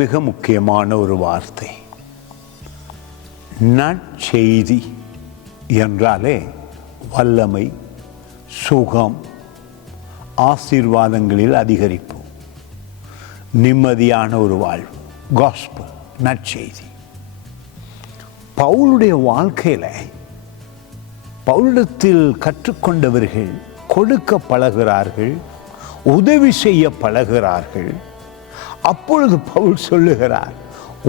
மிக முக்கியமான ஒரு வார்த்தை. நற்செய்தி என்றாலே வல்லமை, சுகம், ஆசீர்வாதங்களில் அதிகரிப்பு, நிம்மதியான ஒரு வாழ்வு. காஸ்பல், நற்செய்தி. பவுலுடைய வாழ்க்கையில் பவுலிடத்தில் கற்றுக்கொண்டவர்கள் கொடுக்க பழகிறார்கள், உதவி செய்ய பழகிறார்கள். அப்பொழுது பவுல் சொல்லுகிறார்,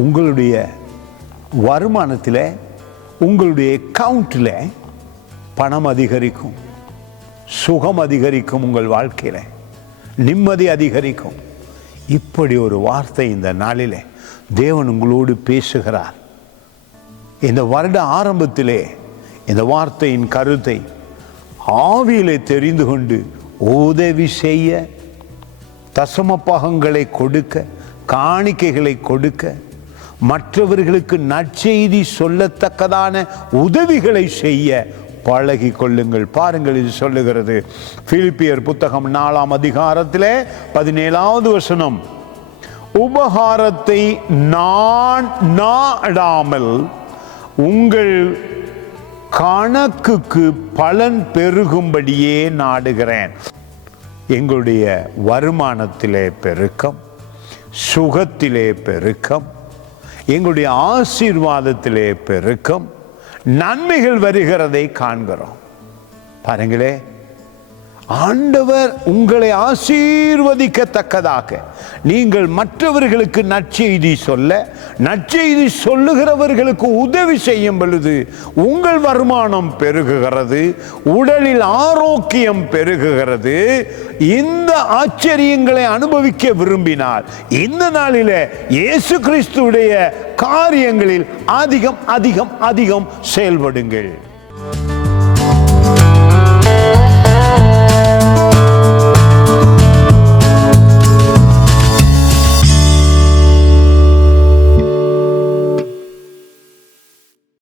உங்களுடைய வருமானத்தில், உங்களுடைய அக்கவுண்டில் பணம் அதிகரிக்கும், சுகம் அதிகரிக்கும், உங்கள் வாழ்க்கையில் நிம்மதி அதிகரிக்கும். இப்படி ஒரு வார்த்தை இந்த நாளில் தேவன் உங்களோடு பேசுகிறார். இந்த வருட ஆரம்பத்திலே இந்த வார்த்தையின் கருத்தை ஆவியிலே தெரிந்து கொண்டு உதவி செய்ய, தசம பாகங்களை கொடுக்க, காணிக்கைகளை கொடுக்க, மற்றவர்களுக்கு நற்செய்தி சொல்லத்தக்கதான உதவிகளை செய்ய பழகி கொள்ளுங்கள். பாருங்கள், இது சொல்லுகிறது பிலிப்பியர் புத்தகம் 4ஆம் அதிகாரத்திலே 17வது வசனம். உபகாரத்தை நான் நாடாமல் உங்கள் கணக்குக்கு பலன் பெருகும்படியே நாடுகிறேன். எங்களுடைய வருமானத்திலே பெருக்கம், சுகத்திலே பெருக்கம், எங்களுடைய ஆசீர்வாதத்திலே பெருக்கம், நன்மைகள் வருகிறதை காண்கிறோம். பாருங்களே, ஆண்டவர் உங்களை ஆசீர்வதிக்கத்தக்கதாக நீங்கள் மற்றவர்களுக்கு நற்செய்தி சொல்ல, நற்செய்தி சொல்லுகிறவர்களுக்கு உதவி செய்யும் பொழுது உங்கள் வருமானம் பெருகுகிறது, உடலில் ஆரோக்கியம் பெருகுகிறது. இந்த ஆச்சரியங்களை அனுபவிக்க விரும்பினால் இந்த நாளில் இயேசு கிறிஸ்துவுடைய காரியங்களில் அதிகம் அதிகம் அதிகம் செயல்படுங்கள்.